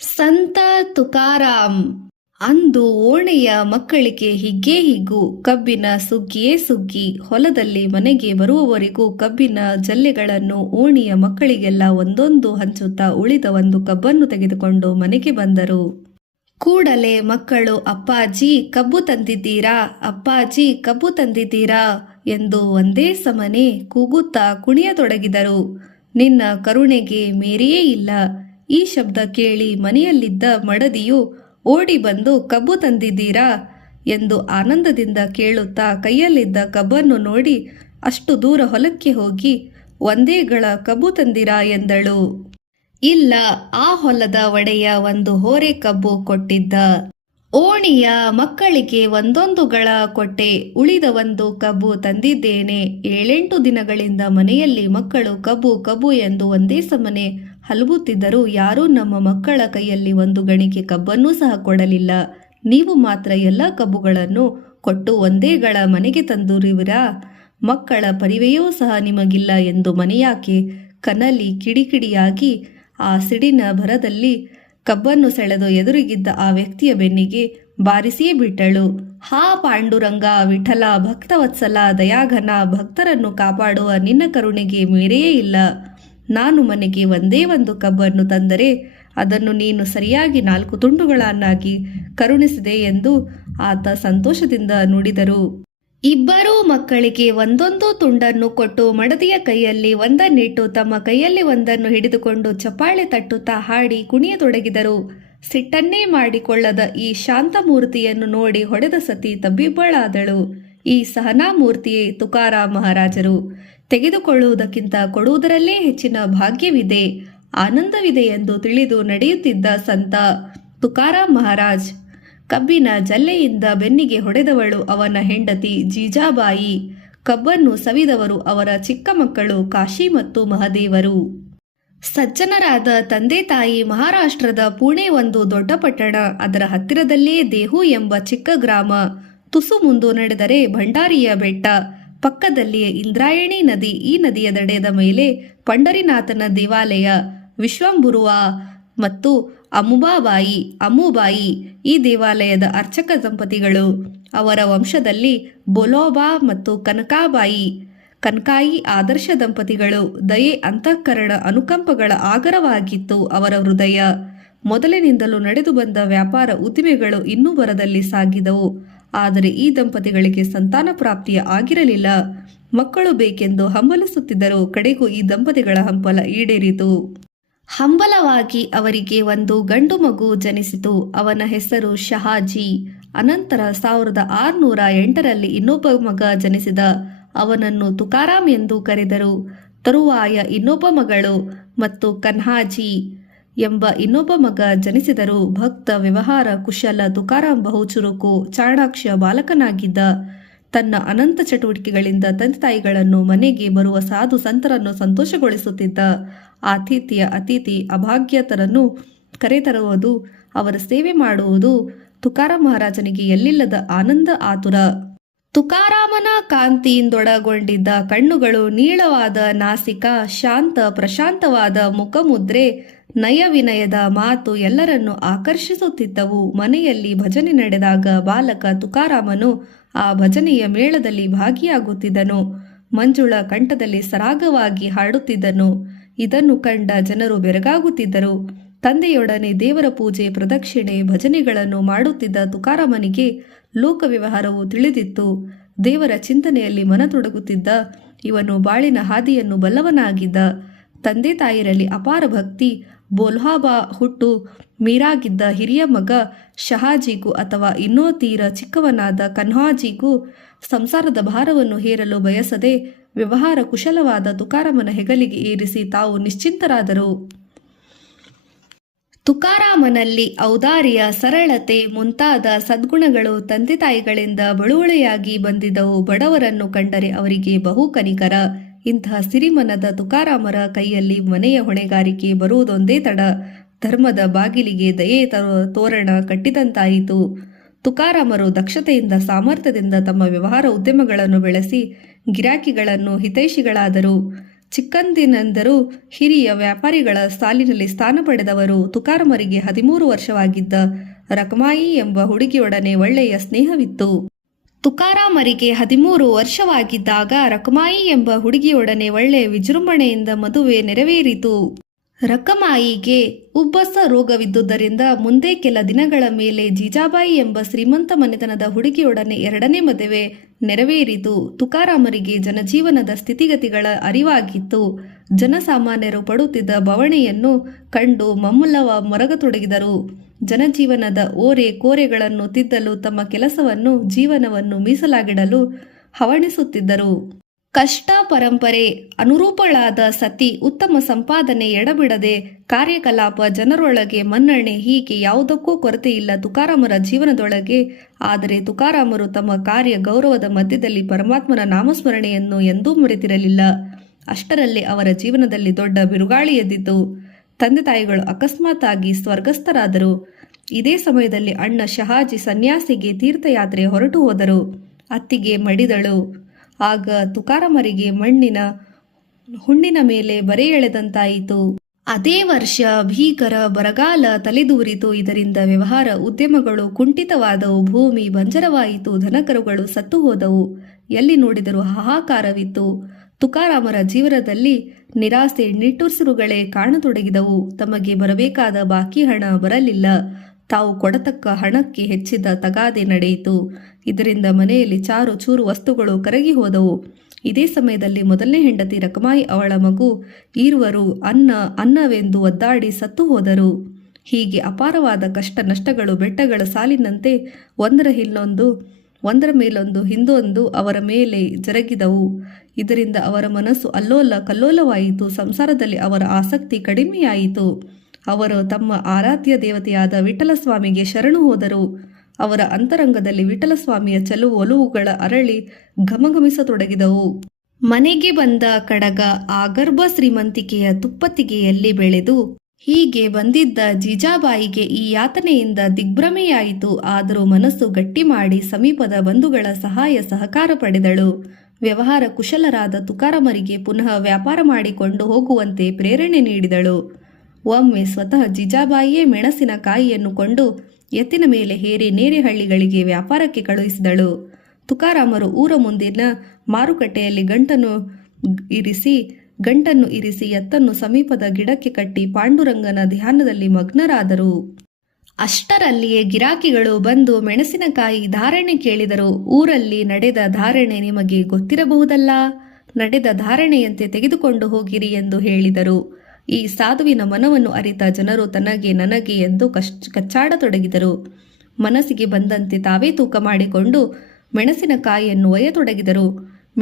ಸಂತ ತುಕಾರಾಮ್ ಅಂದು ಓಣೆಯ ಮಕ್ಕಳಿಗೆ ಹಿಗ್ಗೇ ಹಿಗ್ಗು, ಕಬ್ಬಿನ ಸುಗ್ಗಿಯೇ ಸುಗ್ಗಿ. ಹೊಲದಲ್ಲಿ ಮನೆಗೆ ಬರುವವರೆಗೂ ಕಬ್ಬಿನ ಜಲ್ಲೆಗಳನ್ನು ಓಣಿಯ ಮಕ್ಕಳಿಗೆಲ್ಲ ಒಂದೊಂದು ಹಂಚುತ್ತಾ ಉಳಿದ ಒಂದು ಕಬ್ಬನ್ನು ತೆಗೆದುಕೊಂಡು ಮನೆಗೆ ಬಂದರು. ಕೂಡಲೇ ಮಕ್ಕಳು ಅಪ್ಪಾಜಿ ಕಬ್ಬು ತಂದಿದ್ದೀರಾ, ಅಪ್ಪಾಜಿ ಕಬ್ಬು ತಂದಿದ್ದೀರಾ ಎಂದು ಒಂದೇ ಸಮನೆ ಕೂಗುತ್ತಾ ಕುಣಿಯತೊಡಗಿದರು. ನಿನ್ನ ಕರುಣೆಗೆ ಮೇರೆಯೇ ಇಲ್ಲ. ಈ ಶಬ್ದ ಕೇಳಿ ಮನೆಯಲ್ಲಿದ್ದ ಮಡದಿಯು ಓಡಿ ಬಂದು ಕಬ್ಬು ತಂದಿದ್ದೀರಾ ಎಂದು ಆನಂದದಿಂದ ಕೇಳುತ್ತಾ ಕೈಯಲ್ಲಿದ್ದ ಕಬ್ಬನ್ನು ನೋಡಿ ಅಷ್ಟು ದೂರ ಹೊಲಕ್ಕೆ ಹೋಗಿ ಒಂದೇ ಗಳ ಕಬ್ಬು ತಂದಿರಾ ಎಂದಳು. ಇಲ್ಲ, ಆ ಹೊಲದ ಒಡೆಯ ಒಂದು ಹೋರೆ ಕಬ್ಬು ಕೊಟ್ಟಿದ್ದ. ಓಣಿಯ ಮಕ್ಕಳಿಗೆ ಒಂದೊಂದು ಗಳ ಕೊಟ್ಟೆ, ಉಳಿದ ಒಂದು ಕಬ್ಬು ತಂದಿದ್ದೇನೆ. 7-8 ದಿನಗಳಿಂದ ಮನೆಯಲ್ಲಿ ಮಕ್ಕಳು ಕಬ್ಬು ಕಬ್ಬು ಎಂದು ಒಂದೇ ಸಮನೆ ಹಲಬುತ್ತಿದ್ದರೂ ಯಾರೂ ನಮ್ಮ ಮಕ್ಕಳ ಕೈಯಲ್ಲಿ ಒಂದು ಗಣಿಕೆ ಕಬ್ಬನ್ನೂ ಸಹ ಕೊಡಲಿಲ್ಲ. ನೀವು ಮಾತ್ರ ಎಲ್ಲ ಕಬ್ಬುಗಳನ್ನು ಕೊಟ್ಟು ಒಂದೇ ಗಳ ಮನೆಗೆ ತಂದಿರುವಿರಾ? ಮಕ್ಕಳ ಪರಿವೆಯೂ ಸಹ ನಿಮಗಿಲ್ಲ ಎಂದು ಮನೆಯಾಕೆ ಕನಲಿ ಕಿಡಿಕಿಡಿಯಾಗಿ ಆ ಸಿಡಿನ ಭರದಲ್ಲಿ ಕಬ್ಬನ್ನು ಸೆಳೆದು ಎದುರಿಗಿದ್ದ ಆ ವ್ಯಕ್ತಿಯ ಬೆನ್ನಿಗೆ ಬಾರಿಸಿಯೇ ಬಿಟ್ಟಳು. ಹಾ ಪಾಂಡುರಂಗ, ವಿಠಲ, ಭಕ್ತವತ್ಸಲ, ದಯಾಘನ, ಭಕ್ತರನ್ನು ಕಾಪಾಡುವ ನಿನ್ನ ಕರುಣೆಗೆ ಮೇರೆಯೇ ಇಲ್ಲ. ನಾನು ಮನೆಗೆ ಒಂದೇ ಒಂದು ಕಬ್ಬನ್ನು ತಂದರೆ ಅದನ್ನು ನೀನು ಸರಿಯಾಗಿ 4 ತುಂಡುಗಳನ್ನಾಗಿ ಕರುಣಿಸಿದೆ ಎಂದು ಆತ ಸಂತೋಷದಿಂದ ನುಡಿದರು. ಇಬ್ಬರೂ ಮಕ್ಕಳಿಗೆ ಒಂದೊಂದು ತುಂಡನ್ನು ಕೊಟ್ಟು ಮಡದಿಯ ಕೈಯಲ್ಲಿ ಒಂದನ್ನಿಟ್ಟು ತಮ್ಮ ಕೈಯಲ್ಲಿ ಒಂದನ್ನು ಹಿಡಿದುಕೊಂಡು ಚಪ್ಪಾಳೆ ತಟ್ಟುತ್ತಾ ಹಾಡಿ ಕುಣಿಯತೊಡಗಿದರು. ಸಿಟ್ಟನ್ನೇ ಮಾಡಿಕೊಳ್ಳದ ಈ ಶಾಂತಮೂರ್ತಿಯನ್ನು ನೋಡಿ ಹೊಡೆದ ಸತಿ ತಬ್ಬಿಬ್ಬಳಾದಳು. ಈ ಸಹನಾಮೂರ್ತಿಯೇ ತುಕಾರಾಮ್ ಮಹಾರಾಜರು. ತೆಗೆದುಕೊಳ್ಳುವುದಕ್ಕಿಂತ ಕೊಡುವುದರಲ್ಲೇ ಹೆಚ್ಚಿನ ಭಾಗ್ಯವಿದೆ, ಆನಂದವಿದೆ ಎಂದು ತಿಳಿದು ನಡೆಯುತ್ತಿದ್ದ ಸಂತ ತುಕಾರಾಮ್ ಮಹಾರಾಜ್. ಕಬ್ಬಿನ ಜಲ್ಲೆಯಿಂದ ಬೆನ್ನಿಗೆ ಹೊಡೆದವಳು ಅವನ ಹೆಂಡತಿ ಜೀಜಾಬಾಯಿ. ಕಬ್ಬನ್ನು ಸವಿದವರು ಅವರ ಚಿಕ್ಕ ಮಕ್ಕಳು ಕಾಶಿ ಮತ್ತು ಮಹದೇವರು. ಸಜ್ಜನರಾದ ತಂದೆ ತಾಯಿ. ಮಹಾರಾಷ್ಟ್ರದ ಪುಣೆ ಒಂದು ದೊಡ್ಡ ಪಟ್ಟಣ. ಅದರ ಹತ್ತಿರದಲ್ಲೇ ದೇಹು ಎಂಬ ಚಿಕ್ಕ ಗ್ರಾಮ. ತುಸು ಮುಂದು ನಡೆದರೆ ಭಂಡಾರಿಯ ಬೆಟ್ಟ, ಪಕ್ಕದಲ್ಲಿಯೇ ಇಂದ್ರಾಯಣಿ ನದಿ. ಈ ನದಿಯ ದಡೆದ ಮೇಲೆ ಪಂಡರಿನಾಥನ ದೇವಾಲಯ. ವಿಶ್ವಂಬುರುವ ಮತ್ತು ಅಮ್ಮುಬಾಯಿ ಈ ದೇವಾಲಯದ ಅರ್ಚಕ ದಂಪತಿಗಳು. ಅವರ ವಂಶದಲ್ಲಿ ಬೋಲೋಬಾ ಮತ್ತು ಕನಕಾಯಿ ಆದರ್ಶ ದಂಪತಿಗಳು. ದಯೆ, ಅಂತಃಕರಣ, ಅನುಕಂಪಗಳ ಆಗರವಾಗಿತ್ತು ಅವರ ಹೃದಯ. ಮೊದಲಿನಿಂದಲೂ ನಡೆದು ಬಂದ ವ್ಯಾಪಾರ ಉದ್ದಿಮೆಗಳು ಇನ್ನೂ ಭರದಲ್ಲಿ ಸಾಗಿದವು. ಆದರೆ ಈ ದಂಪತಿಗಳಿಗೆ ಸಂತಾನ ಪ್ರಾಪ್ತಿಯ ಆಗಿರಲಿಲ್ಲ. ಮಕ್ಕಳು ಬೇಕೆಂದು ಹಂಬಲಿಸುತ್ತಿದ್ದರು. ಕಡೆಗೂ ಈ ದಂಪತಿಗಳ ಹಂಬಲ ಈಡೇರಿತು. ಹಂಬಲವಾಗಿ ಅವರಿಗೆ ಒಂದು ಗಂಡು ಮಗು ಜನಿಸಿತು. ಅವನ ಹೆಸರು ಶಹಾಜಿ. ಅನಂತರ 1608ರಲ್ಲಿ ಇನ್ನೊಬ್ಬ ಮಗ ಜನಿಸಿದ. ಅವನನ್ನು ತುಕಾರಾಮ್ ಎಂದು ಕರೆದರು. ತರುವಾಯ ಇನ್ನೊಬ್ಬ ಮಗಳು ಮತ್ತು ಕನ್ಹಾಜಿ ಎಂಬ ಇನ್ನೊಬ್ಬ ಮಗ ಜನಿಸಿದರು. ಭಕ್ತ, ವ್ಯವಹಾರ ಕುಶಲ ತುಕಾರಾಮ್ ಬಹು ಚುರುಕು, ಚಾಣಾಕ್ಷ ಬಾಲಕನಾಗಿದ್ದ. ತನ್ನ ಅನಂತ ಚಟುವಟಿಕೆಗಳಿಂದ ತಂದೆ ತಾಯಿಗಳನ್ನು, ಮನೆಗೆ ಬರುವ ಸಾಧು ಸಂತರನ್ನು ಸಂತೋಷಗೊಳಿಸುತ್ತಿದ್ದ. ಆತಿಥ್ಯ, ಅತಿಥಿ, ಅಭಾಗ್ಯತರನ್ನು ಕರೆತರುವುದು, ಅವರ ಸೇವೆ ಮಾಡುವುದು ತುಕಾರಾಮ್ ಮಹಾರಾಜನಿಗೆ ಎಲ್ಲಿಲ್ಲದ ಆನಂದ, ಆತುರ. ತುಕಾರಾಮನ ಕಾಂತಿಯಿಂದೊಳಗೊಂಡಿದ್ದ ಕಣ್ಣುಗಳು, ನೀಳವಾದ ನಾಸಿಕ, ಶಾಂತ ಪ್ರಶಾಂತವಾದ ಮುಖಮುದ್ರೆ, ನಯ ವಿನಯದ ಮಾತು ಎಲ್ಲರನ್ನೂ ಆಕರ್ಷಿಸುತ್ತಿದ್ದವು. ಮನೆಯಲ್ಲಿ ಭಜನೆ ನಡೆದಾಗ ಬಾಲಕ ತುಕಾರಾಮನು ಆ ಭಜನೆಯ ಮೇಳದಲ್ಲಿ ಭಾಗಿಯಾಗುತ್ತಿದ್ದನು. ಮಂಜುಳ ಕಂಠದಲ್ಲಿ ಸರಾಗವಾಗಿ ಹಾಡುತ್ತಿದ್ದನು. ಇದನ್ನು ಕಂಡ ಜನರು ಬೆರಗಾಗುತ್ತಿದ್ದರು. ತಂದೆಯೊಡನೆ ದೇವರ ಪೂಜೆ, ಪ್ರದಕ್ಷಿಣೆ, ಭಜನೆಗಳನ್ನು ಮಾಡುತ್ತಿದ್ದ ತುಕಾರಾಮನಿಗೆ ಲೋಕ ವ್ಯವಹಾರವು ತಿಳಿದಿತ್ತು. ದೇವರ ಚಿಂತನೆಯಲ್ಲಿ ಮನತೊಡಗುತ್ತಿದ್ದ ಇವನು ಬಾಳಿನ ಹಾದಿಯನ್ನು ಬಲ್ಲವನಾಗಿದ್ದ. ತಂದೆ ತಾಯಿರಲ್ಲಿ ಅಪಾರ ಭಕ್ತಿ. ಬೋಲ್ಹಾಬಾ ಹುಟ್ಟು ಮೀರಾಗಿದ್ದ ಹಿರಿಯ ಮಗ ಶಹಾಜಿಗೂ ಅಥವಾ ಇನ್ನೂ ತೀರ ಚಿಕ್ಕವನಾದ ಕನ್ಹಾಜಿಗೂ ಸಂಸಾರದ ಭಾರವನ್ನು ಹೇರಲು ಬಯಸದೆ ವ್ಯವಹಾರ ಕುಶಲವಾದ ತುಕಾರಾಮನ ಹೆಗಲಿಗೆ ಏರಿಸಿ ತಾವು ನಿಶ್ಚಿಂತರಾದರು. ತುಕಾರಾಮನಲ್ಲಿ ಔದಾರ್ಯ, ಸರಳತೆ ಮುಂತಾದ ಸದ್ಗುಣಗಳು ತಂದೆ ತಾಯಿಗಳಿಂದ ಬಳುವಳಿಯಾಗಿ ಬಂದಿದ್ದವು. ಬಡವರನ್ನು ಕಂಡರೆ ಅವರಿಗೆ ಬಹು ಕನಿಕರ. ಇಂತಹ ಸಿರಿಮನದ ತುಕಾರಾಮರ ಕೈಯಲ್ಲಿ ಮನೆಯ ಹೊಣೆಗಾರಿಕೆ ಬರುವುದೊಂದೇ ತಡ. ಧರ್ಮದ ಬಾಗಿಲಿಗೆ ದಯೆ ತೋರಣ ಕಟ್ಟಿದಂತಾಯಿತು. ತುಕಾರಾಮರು ದಕ್ಷತೆಯಿಂದ, ಸಾಮರ್ಥ್ಯದಿಂದ ತಮ್ಮ ವ್ಯವಹಾರ ಉದ್ಯಮಗಳನ್ನು ಬೆಳೆಸಿ ಗಿರಾಕಿಗಳನ್ನು ಹಿತೈಷಿಗಳಾದರು. ಚಿಕ್ಕಂದಿನಿಂದಲೂ ಹಿರಿಯ ವ್ಯಾಪಾರಿಗಳ ಸಾಲಿನಲ್ಲಿ ಸ್ಥಾನ ಪಡೆದವರು. ತುಕಾರಾಮರಿಗೆ 13 ವರ್ಷವಾಗಿದ್ದ ರಕಮಾಯಿ ಎಂಬ ಹುಡುಗಿಯೊಡನೆ ಒಳ್ಳೆಯ ಸ್ನೇಹವಿತ್ತು. ತುಕಾರಾಮರಿಗೆ 13 ವರ್ಷವಾಗಿದ್ದಾಗ ರಕಮಾಯಿ ಎಂಬ ಹುಡುಗಿಯೊಡನೆ ಒಳ್ಳೆಯ ವಿಜೃಂಭಣೆಯಿಂದ ಮದುವೆ ನೆರವೇರಿತು. ರಕಮಾಯಿಗೆ ಉಬ್ಬಸ ರೋಗವಿದ್ದುದರಿಂದ ಮುಂದೆ ಕೆಲ ದಿನಗಳ ಮೇಲೆ ಜೀಜಾಬಾಯಿ ಎಂಬ ಶ್ರೀಮಂತ ಮನೆತನದ ಹುಡುಗಿಯೊಡನೆ 2ನೇ ಮದುವೆ ನೆರವೇರಿತು. ತುಕಾರಾಮರಿಗೆ ಜನಜೀವನದ ಸ್ಥಿತಿಗತಿಗಳ ಅರಿವಾಗಿತ್ತು. ಜನಸಾಮಾನ್ಯರು ಪಡುತ್ತಿದ್ದ ಬವಣೆಯನ್ನು ಕಂಡು ಮಮ್ಮಲವ ಮೊರಗತೊಡಗಿದರು. ಜನಜೀವನದ ಓರೆ ಕೋರೆಗಳನ್ನು ತಿದ್ದಲು ತಮ್ಮ ಕೆಲಸವನ್ನು ಜೀವನವನ್ನು ಮೀಸಲಾಗಿಡಲು ಹವಣಿಸುತ್ತಿದ್ದರು. ಕಷ್ಟ ಪರಂಪರೆ ಅನುರೂಪಳಾದ ಸತಿ, ಉತ್ತಮ ಸಂಪಾದನೆ, ಎಡಬಿಡದೆ ಕಾರ್ಯಕಲಾಪ, ಜನರೊಳಗೆ ಮನ್ನಣೆ, ಹೀಗೆ ಯಾವುದಕ್ಕೂ ಕೊರತೆಯಿಲ್ಲ ತುಕಾರಾಮರ ಜೀವನದೊಳಗೆ. ಆದರೆ ತುಕಾರಾಮರು ತಮ್ಮ ಕಾರ್ಯ ಗೌರವದ ಮಧ್ಯದಲ್ಲಿ ಪರಮಾತ್ಮನ ನಾಮಸ್ಮರಣೆಯನ್ನು ಎಂದೂ ಮರೆತಿರಲಿಲ್ಲ. ಅಷ್ಟರಲ್ಲಿ ಅವರ ಜೀವನದಲ್ಲಿ ದೊಡ್ಡ ಬಿರುಗಾಳಿ ಎದ್ದಿತು. ತಂದೆ ತಾಯಿಗಳು ಅಕಸ್ಮಾತ್ತಾಗಿ ಸ್ವರ್ಗಸ್ಥರಾದರು. ಇದೇ ಸಮಯದಲ್ಲಿ ಅಣ್ಣ ಶಹಾಜಿ ಸನ್ಯಾಸಿಗೆ ತೀರ್ಥಯಾತ್ರೆ ಹೊರಟು ಹೋದರು. ಅತ್ತಿಗೆ ಮಡಿದಳು. ಆಗ ತುಕಾರಾಮರಿಗೆ ಮಣ್ಣಿನ ಹುಣ್ಣಿನ ಮೇಲೆ ಬರೆ ಎಳೆದಂತಾಯಿತು. ಅದೇ ವರ್ಷ ಭೀಕರ ಬರಗಾಲ ತಲೆದೂರಿತು. ಇದರಿಂದ ವ್ಯವಹಾರ ಉದ್ಯಮಗಳು ಕುಂಠಿತವಾದವು. ಭೂಮಿ ಬಂಜರವಾಯಿತು. ದನಕರುಗಳು ಸತ್ತು ಹೋದವು. ಎಲ್ಲಿ ನೋಡಿದರೂ ಹಾಹಾಕಾರವಿತ್ತು. ತುಕಾರಾಮರ ಜೀವನದಲ್ಲಿ ನಿರಾಸೆ, ನಿಟ್ಟುಸಿರುಗಳೇ ಕಾಣತೊಡಗಿದವು. ತಮಗೆ ಬರಬೇಕಾದ ಬಾಕಿ ಹಣ ಬರಲಿಲ್ಲ. ತಾವು ಕೊಡತಕ್ಕ ಹಣಕ್ಕೆ ಹೆಚ್ಚಿದ ತಗಾದೆ ನಡೆಯಿತು. ಇದರಿಂದ ಮನೆಯಲ್ಲಿ ಚಾರು ಚೂರು ವಸ್ತುಗಳು ಕರಗಿ ಹೋದವು. ಇದೇ ಸಮಯದಲ್ಲಿ ಮೊದಲನೇ ಹೆಂಡತಿ ರಕಮಾಯಿ, ಅವಳ ಮಗು ಈರುವರು ಅನ್ನವೆಂದು ಒದ್ದಾಡಿ ಸತ್ತು ಹೋದರು. ಹೀಗೆ ಅಪಾರವಾದ ಕಷ್ಟ ನಷ್ಟಗಳು ಬೆಟ್ಟಗಳ ಸಾಲಿನಂತೆ ಒಂದರ ಮೇಲೊಂದು ಹಿಂದೊಂದು ಅವರ ಮೇಲೆ ಜರುಗಿದವು. ಇದರಿಂದ ಅವರ ಮನಸ್ಸು ಅಲ್ಲೋಲ ಕಲ್ಲೋಲವಾಯಿತು. ಸಂಸಾರದಲ್ಲಿ ಅವರ ಆಸಕ್ತಿ ಕಡಿಮೆಯಾಯಿತು. ಅವರು ತಮ್ಮ ಆರಾಧ್ಯ ದೇವತೆಯಾದ ವಿಠಲಸ್ವಾಮಿಗೆ ಶರಣು ಹೋದರು. ಅವರ ಅಂತರಂಗದಲ್ಲಿ ವಿಠಲಸ್ವಾಮಿಯ ಚೆಲುವು ಒಲುವುಗಳ ಅರಳಿ ಘಮಘಮಿಸತೊಡಗಿದವು. ಮನೆಗೆ ಬಂದ ಕಡಗ ಆಗರ್ಭ ಶ್ರೀಮಂತಿಕೆಯ ತುಪ್ಪತ್ತಿಗೆಯಲ್ಲಿ ಬೆಳೆದು ಹೀಗೆ ಬಂದಿದ್ದ ಜೀಜಾಬಾಯಿಗೆ ಈ ಯಾತನೆಯಿಂದ ದಿಗ್ಭ್ರಮೆಯಾಯಿತು. ಆದರೂ ಮನಸ್ಸು ಗಟ್ಟಿ ಮಾಡಿ ಸಮೀಪದ ಬಂಧುಗಳ ಸಹಾಯ ಸಹಕಾರ ಪಡೆದಳು. ವ್ಯವಹಾರ ಕುಶಲರಾದ ತುಕಾರಾಮರಿಗೆ ಪುನಃ ವ್ಯಾಪಾರ ಮಾಡಿಕೊಂಡು ಹೋಗುವಂತೆ ಪ್ರೇರಣೆ ನೀಡಿದಳು. ಒಮ್ಮೆ ಸ್ವತಃ ಜೀಜಾಬಾಯಿಯೇ ಮೆಣಸಿನಕಾಯಿಯನ್ನು ಕೊಂಡು ಎತ್ತಿನ ಮೇಲೆ ಹೇರಿ ನೇರೆಹಳ್ಳಿಗಳಿಗೆ ವ್ಯಾಪಾರಕ್ಕೆ ಕಳುಹಿಸಿದಳು. ತುಕಾರಾಮರು ಊರ ಮುಂದಿನ ಮಾರುಕಟ್ಟೆಯಲ್ಲಿ ಗಂಟನ್ನು ಇರಿಸಿ ಎತ್ತನ್ನು ಸಮೀಪದ ಗಿಡಕ್ಕೆ ಕಟ್ಟಿ ಪಾಂಡುರಂಗನ ಧ್ಯಾನದಲ್ಲಿ ಮಗ್ನರಾದರು. ಅಷ್ಟರಲ್ಲಿಯೇ ಗಿರಾಕಿಗಳು ಬಂದು ಮೆಣಸಿನಕಾಯಿ ಧಾರಣೆ ಕೇಳಿದರು. ಊರಲ್ಲಿ ನಡೆದ ಧಾರಣೆ ನಿಮಗೆ ಗೊತ್ತಿರಬಹುದಲ್ಲ, ನಡೆದ ಧಾರಣೆಯಂತೆ ತೆಗೆದುಕೊಂಡು ಹೋಗಿರಿ ಎಂದು ಹೇಳಿದರು. ಈ ಸಾಧುವಿನ ಮನವನ್ನು ಅರಿತ ಜನರು ತನಗೆ ನನಗೆ ಎಂದು ಕಚ್ಚಾಡತೊಡಗಿದರು. ಮನಸ್ಸಿಗೆ ಬಂದಂತೆ ತಾವೇ ತೂಕ ಮಾಡಿಕೊಂಡು ಮೆಣಸಿನಕಾಯಿಯನ್ನು ಒಯ್ಯತೊಡಗಿದರು.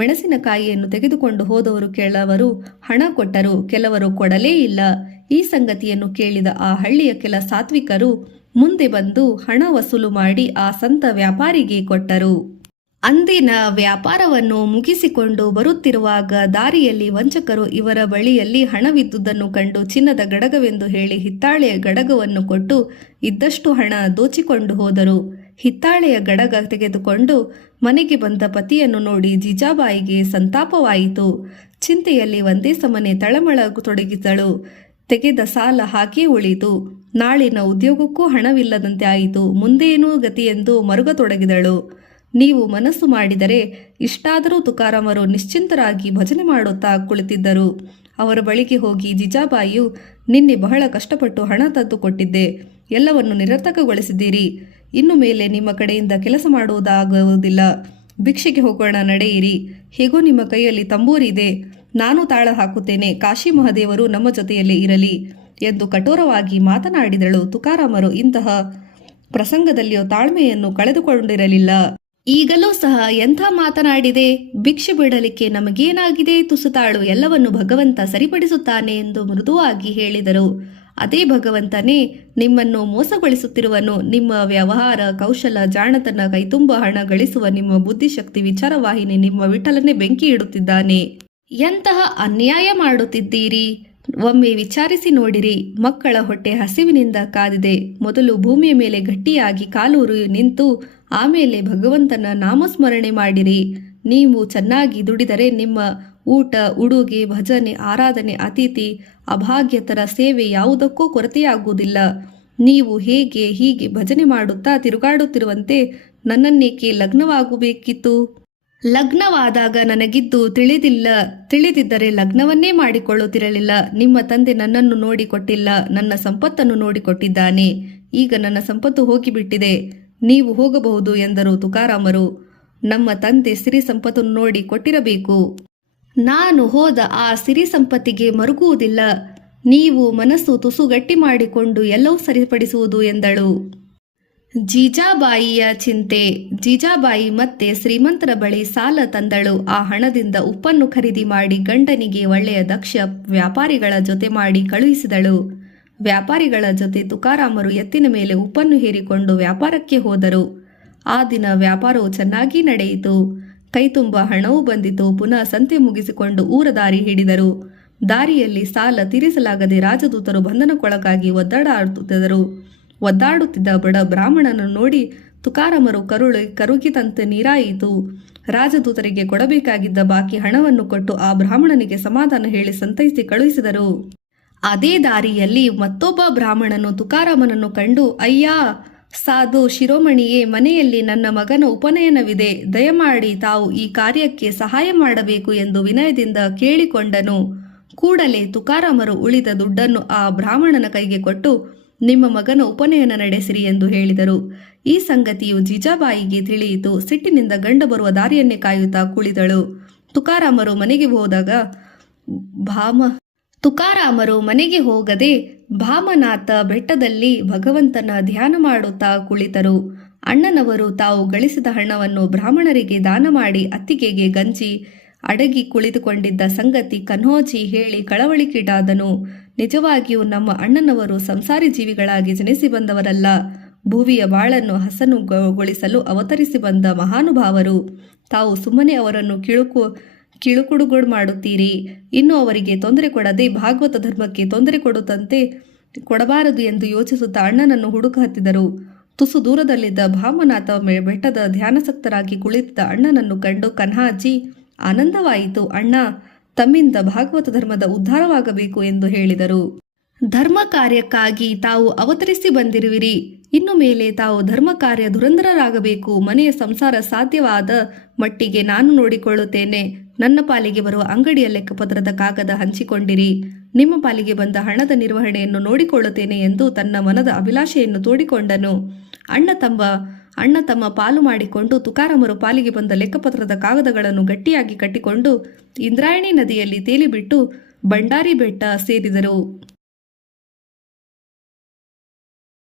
ಮೆಣಸಿನಕಾಯಿಯನ್ನು ತೆಗೆದುಕೊಂಡು ಹೋದವರು ಕೆಲವರು ಹಣ ಕೊಟ್ಟರು, ಕೆಲವರು ಕೊಡಲೇ ಇಲ್ಲ. ಈ ಸಂಗತಿಯನ್ನು ಕೇಳಿದ ಆ ಹಳ್ಳಿಯ ಕೆಲ ಸಾತ್ವಿಕರು ಮುಂದೆ ಬಂದು ಹಣ ವಸೂಲು ಮಾಡಿ ಆ ಸಂತ ವ್ಯಾಪಾರಿಗೆ ಕೊಟ್ಟರು. ಅಂದಿನ ವ್ಯಾಪಾರವನ್ನು ಮುಗಿಸಿಕೊಂಡು ಬರುತ್ತಿರುವಾಗ ದಾರಿಯಲ್ಲಿ ವಂಚಕರು ಇವರ ಬಳಿಯಲ್ಲಿ ಹಣವಿದ್ದುದನ್ನು ಕಂಡು ಚಿನ್ನದ ಗಡಗವೆಂದು ಹೇಳಿ ಹಿತ್ತಾಳೆಯ ಗಡಗವನ್ನು ಕೊಟ್ಟು ಇದ್ದಷ್ಟು ಹಣ ದೋಚಿಕೊಂಡು ಹೋದರು. ಹಿತ್ತಾಳೆಯ ಗಡಗ ತೆಗೆದುಕೊಂಡು ಮನೆಗೆ ಬಂದ ಪತಿಯನ್ನು ನೋಡಿ ಜೀಜಾಬಾಯಿಗೆ ಸಂತಾಪವಾಯಿತು. ಚಿಂತೆಯಲ್ಲಿ ಒಂದೇ ಸಮನೆ ತಳಮಳತೊಡಗಿದಳು. ತೆಗೆದ ಸಾಲ ಹಾಗೇ ಉಳಿತು. ನಾಳಿನ ಉದ್ಯೋಗಕ್ಕೂ ಹಣವಿಲ್ಲದಂತೆ ಆಯಿತು. ಮುಂದೇನೂ ಗತಿಯೆಂದು ಮರುಗತೊಡಗಿದಳು. ನೀವು ಮನಸ್ಸು ಮಾಡಿದರೆ ಇಷ್ಟಾದರೂ ತುಕಾರಾಮರು ನಿಶ್ಚಿಂತರಾಗಿ ಭಜನೆ ಮಾಡುತ್ತಾ ಕುಳಿತಿದ್ದರು. ಅವರ ಬಳಿಗೆ ಹೋಗಿ ಜೀಜಾಬಾಯಿಯು, ನಿನ್ನೆ ಬಹಳ ಕಷ್ಟಪಟ್ಟು ಹಣ ತಂದು ಕೊಟ್ಟಿದ್ದೆ, ಎಲ್ಲವನ್ನು ನಿರರ್ಥಕಗೊಳಿಸಿದ್ದೀರಿ. ಇನ್ನು ಮೇಲೆ ನಿಮ್ಮ ಕಡೆಯಿಂದ ಕೆಲಸ ಮಾಡುವುದಾಗುವುದಿಲ್ಲ. ಭಿಕ್ಷೆಗೆ ಹೋಗೋಣ, ನಡೆಯಿರಿ. ಹೇಗೋ ನಿಮ್ಮ ಕೈಯಲ್ಲಿ ತಂಬೂರಿ ಇದೆ, ನಾನು ತಾಳ ಹಾಕುತ್ತೇನೆ. ಕಾಶಿ ಮಹಾದೇವರು ನಮ್ಮ ಜೊತೆಯಲ್ಲಿ ಇರಲಿ ಎಂದು ಕಠೋರವಾಗಿ ಮಾತನಾಡಿದಳು. ತುಕಾರಾಮರು ಇಂತಹ ಪ್ರಸಂಗದಲ್ಲಿಯೂ ತಾಳ್ಮೆಯನ್ನು ಕಳೆದುಕೊಂಡಿರಲಿಲ್ಲ. ಈಗಲೂ ಸಹ ಎಂಥ ಮಾತನಾಡಿದೆ, ಭಿಕ್ಷೆ ಬಿಡಲಿಕ್ಕೆ ನಮಗೇನಾಗಿದೆ, ತುಸುತಾಳು, ಎಲ್ಲವನ್ನು ಭಗವಂತ ಸರಿಪಡಿಸುತ್ತಾನೆ ಎಂದು ಮೃದುವಾಗಿ ಹೇಳಿದರು. ಅದೇ ಭಗವಂತನೇ ನಿಮ್ಮನ್ನು ಮೋಸಗೊಳಿಸುತ್ತಿರುವನು. ನಿಮ್ಮ ವ್ಯವಹಾರ ಕೌಶಲ, ಜಾಣತನ, ಕೈತುಂಬ ಹಣ ಗಳಿಸುವ ನಿಮ್ಮ ಬುದ್ಧಿಶಕ್ತಿ, ವಿಚಾರವಾಹಿನಿ ನಿಮ್ಮ ವಿಠಲನೇ ಬೆಂಕಿ ಇಡುತ್ತಿದ್ದಾನೆ. ಎಂತಹ ಅನ್ಯಾಯ ಮಾಡುತ್ತಿದ್ದೀರಿ, ಒಮ್ಮೆ ವಿಚಾರಿಸಿ ನೋಡಿರಿ. ಮಕ್ಕಳ ಹೊಟ್ಟೆ ಹಸಿವಿನಿಂದ ಕಾದಿದೆ. ಮೊದಲು ಭೂಮಿಯ ಮೇಲೆ ಗಟ್ಟಿಯಾಗಿ ಕಾಲೂರಿ ನಿಂತು ಆಮೇಲೆ ಭಗವಂತನ ನಾಮಸ್ಮರಣೆ ಮಾಡಿರಿ. ನೀವು ಚೆನ್ನಾಗಿ ದುಡಿದರೆ ನಿಮ್ಮ ಊಟ, ಉಡುಗೆ, ಭಜನೆ, ಆರಾಧನೆ, ಅತಿಥಿ, ಅಭಾಗ್ಯತರ ಸೇವೆ ಯಾವುದಕ್ಕೂ ಕೊರತೆಯಾಗುವುದಿಲ್ಲ. ನೀವು ಹೀಗೆ ಭಜನೆ ಮಾಡುತ್ತಾ ತಿರುಗಾಡುತ್ತಿರುವಂತೆ ನನ್ನನ್ನೇಕೆ ಲಗ್ನವಾಗಬೇಕಿತ್ತು? ಲಗ್ನವಾದಾಗ ನನಗಿದ್ದು ತಿಳಿದಿದ್ದರೆ ಲಗ್ನವನ್ನೇ ಮಾಡಿಕೊಳ್ಳುತ್ತಿರಲಿಲ್ಲ. ನಿಮ್ಮ ತಂದೆ ನನ್ನನ್ನು ನೋಡಿಕೊಟ್ಟಿಲ್ಲ, ನನ್ನ ಸಂಪತ್ತನ್ನು ನೋಡಿಕೊಟ್ಟಿದ್ದಾನೆ. ಈಗ ನನ್ನ ಸಂಪತ್ತು ಹೋಗಿಬಿಟ್ಟಿದೆ, ನೀವು ಹೋಗಬಹುದು ಎಂದರು ತುಕಾರಾಮರು. ನಮ್ಮ ತಂದೆ ಸಿರಿ ಸಂಪತ್ತನ್ನು ನೋಡಿ ಕೊಟ್ಟಿರಬೇಕು. ನಾನು ಹೋದ ಆ ಸಿರಿ ಸಂಪತ್ತಿಗೆ ಮರುಗುವುದಿಲ್ಲ. ನೀವು ಮನಸ್ಸು ತುಸು ಗಟ್ಟಿ ಮಾಡಿಕೊಂಡು ಎಲ್ಲವೂ ಸರಿಪಡಿಸುವುದು ಎಂದಳು. ಜೀಜಾಬಾಯಿಯ ಚಿಂತೆ. ಜೀಜಾಬಾಯಿ ಮತ್ತೆ ಶ್ರೀಮಂತರ ಬಳಿ ಸಾಲ ತಂದಳು. ಆ ಹಣದಿಂದ ಉಪ್ಪನ್ನು ಖರೀದಿ ಮಾಡಿ ಗಂಡನಿಗೆ ಒಳ್ಳೆಯ ದಕ್ಷ ವ್ಯಾಪಾರಿಗಳ ಜೊತೆ ಮಾಡಿ ಕಳುಹಿಸಿದಳು. ವ್ಯಾಪಾರಿಗಳ ಜೊತೆ ತುಕಾರಾಮರು ಎತ್ತಿನ ಮೇಲೆ ಉಪ್ಪನ್ನು ಹೇರಿಕೊಂಡು ವ್ಯಾಪಾರಕ್ಕೆ ಹೋದರು. ಆ ದಿನ ವ್ಯಾಪಾರವು ಚೆನ್ನಾಗಿ ನಡೆಯಿತು. ಕೈತುಂಬ ಹಣವೂ ಬಂದಿತು. ಪುನಃ ಸಂತೆ ಮುಗಿಸಿಕೊಂಡು ಊರ ದಾರಿ ಹಿಡಿದರು. ದಾರಿಯಲ್ಲಿ ಸಾಲ ತೀರಿಸಲಾಗದೆ ರಾಜದೂತರು ಬಂಧನಕ್ಕೊಳಗಾಗಿ ಒದ್ದಾಡುತ್ತಿದ್ದ ಬಡ ಬ್ರಾಹ್ಮಣನನ್ನು ನೋಡಿ ತುಕಾರಾಮರು ಕರುಗಿದಂತೆ ನೀರಾಯಿತು. ರಾಜದೂತರಿಗೆ ಕೊಡಬೇಕಾಗಿದ್ದ ಬಾಕಿ ಹಣವನ್ನು ಕೊಟ್ಟು ಆ ಬ್ರಾಹ್ಮಣನಿಗೆ ಸಮಾಧಾನ ಹೇಳಿ ಸಂತೈಸಿ ಕಳುಹಿಸಿದರು. ಅದೇ ದಾರಿಯಲ್ಲಿ ಮತ್ತೊಬ್ಬ ಬ್ರಾಹ್ಮಣನು ತುಕಾರಾಮನನ್ನು ಕಂಡು, ಅಯ್ಯಾ ಸಾಧು ಶಿರೋಮಣಿಯೇ, ಮನೆಯಲ್ಲಿ ನನ್ನ ಮಗನ ಉಪನಯನವಿದೆ, ದಯಮಾಡಿ ತಾವು ಈ ಕಾರ್ಯಕ್ಕೆ ಸಹಾಯ ಮಾಡಬೇಕು ಎಂದು ವಿನಯದಿಂದ ಕೇಳಿಕೊಂಡನು. ಕೂಡಲೇ ತುಕಾರಾಮರು ಉಳಿದ ದುಡ್ಡನ್ನು ಆ ಬ್ರಾಹ್ಮಣನ ಕೈಗೆ ಕೊಟ್ಟು, ನಿಮ್ಮ ಮಗನ ಉಪನಯನ ನಡೆಸಿರಿ ಎಂದು ಹೇಳಿದರು. ಈ ಸಂಗತಿಯು ಜೀಜಾಬಾಯಿಗೆ ತಿಳಿಯಿತು. ಸಿಟ್ಟಿನಿಂದ ಗಂಡ ಬರುವ ದಾರಿಯನ್ನೇ ಕಾಯುತ್ತಾ ಕುಳಿತಳು. ತುಕಾರಾಮರು ಮನೆಗೆ ಹೋಗದೆ ಭಾಮನಾಥ ಬೆಟ್ಟದಲ್ಲಿ ಭಗವಂತನ ಧ್ಯಾನ ಮಾಡುತ್ತಾ ಕುಳಿತರು. ಅಣ್ಣನವರು ತಾವು ಗಳಿಸಿದ ಹಣವನ್ನು ಬ್ರಾಹ್ಮಣರಿಗೆ ದಾನ ಮಾಡಿ ಅತ್ತಿಗೆಗೆ ಗಂಜಿ ಅಡಗಿ ಕುಳಿತುಕೊಂಡಿದ್ದ ಸಂಗತಿ ಕನ್ಹೋಜಿ ಹೇಳಿ ಕಳವಳಿಗೀಡಾದನು. ನಿಜವಾಗಿಯೂ ನಮ್ಮ ಅಣ್ಣನವರು ಸಂಸಾರಿ ಜೀವಿಗಳಾಗಿ ಜನಿಸಿ ಬಂದವರಲ್ಲ, ಭುವಿಯ ಬಾಳನ್ನು ಹಸನುಗೊಳಿಸಲು ಅವತರಿಸಿ ಬಂದ ಮಹಾನುಭಾವರು. ತಾವು ಸುಮ್ಮನೆ ಅವರನ್ನು ಕಿಳುಕುಡುಗೊಡು ಮಾಡುತ್ತೀರಿ. ಇನ್ನು ಅವರಿಗೆ ತೊಂದರೆ ಕೊಡದೆ ಭಾಗವತ ಧರ್ಮಕ್ಕೆ ತೊಂದರೆ ಕೊಡಬಾರದು ಎಂದು ಯೋಚಿಸುತ್ತಾ ಅಣ್ಣನನ್ನು ಹುಡುಕ ಹತ್ತಿದರು. ತುಸು ದೂರದಲ್ಲಿದ್ದ ಭಾಮನಾಥ ಬೆಟ್ಟದ ಧ್ಯಾನಾಸಕ್ತರಾಗಿ ಕುಳಿತಿದ್ದ ಅಣ್ಣನನ್ನು ಕಂಡು ಕನ್ಹಾಜಿ ಆನಂದವಾಯಿತು. ಅಣ್ಣ, ತಮ್ಮಿಂದ ಭಾಗವತ ಧರ್ಮದ ಉದ್ಧಾರವಾಗಬೇಕು ಎಂದು ಹೇಳಿದರು. ಧರ್ಮ ಕಾರ್ಯಕ್ಕಾಗಿ ತಾವು ಅವತರಿಸಿ ಬಂದಿರುವಿರಿ. ಇನ್ನು ಮೇಲೆ ತಾವು ಧರ್ಮ ಕಾರ್ಯ ಧುರಂಧರರಾಗಬೇಕು. ಮನೆಯ ಸಂಸಾರ ಸಾಧ್ಯವಾದ ಮಟ್ಟಿಗೆ ನಾನು ನೋಡಿಕೊಳ್ಳುತ್ತೇನೆ. ನನ್ನ ಪಾಲಿಗೆ ಬರುವ ಅಂಗಡಿಯ ಲೆಕ್ಕಪತ್ರದ ಕಾಗದ ಹಂಚಿಕೊಂಡಿರಿ. ನಿಮ್ಮ ಪಾಲಿಗೆ ಬಂದ ಹಣದ ನಿರ್ವಹಣೆಯನ್ನು ನೋಡಿಕೊಳ್ಳುತ್ತೇನೆ ಎಂದು ತನ್ನ ಮನದ ಅಭಿಲಾಷೆಯನ್ನು ತೋಡಿಕೊಂಡನು. ಅಣ್ಣ ತಮ್ಮ ಪಾಲು ಮಾಡಿಕೊಂಡು ತುಕಾರಾಮರು ಪಾಲಿಗೆ ಬಂದ ಲೆಕ್ಕಪತ್ರದ ಕಾಗದಗಳನ್ನು ಗಟ್ಟಿಯಾಗಿ ಕಟ್ಟಿಕೊಂಡು ಇಂದ್ರಾಯಣಿ ನದಿಯಲ್ಲಿ ತೇಲಿಬಿಟ್ಟು ಬಂಡಾರಿ ಬೆಟ್ಟ ಸೇರಿದರು.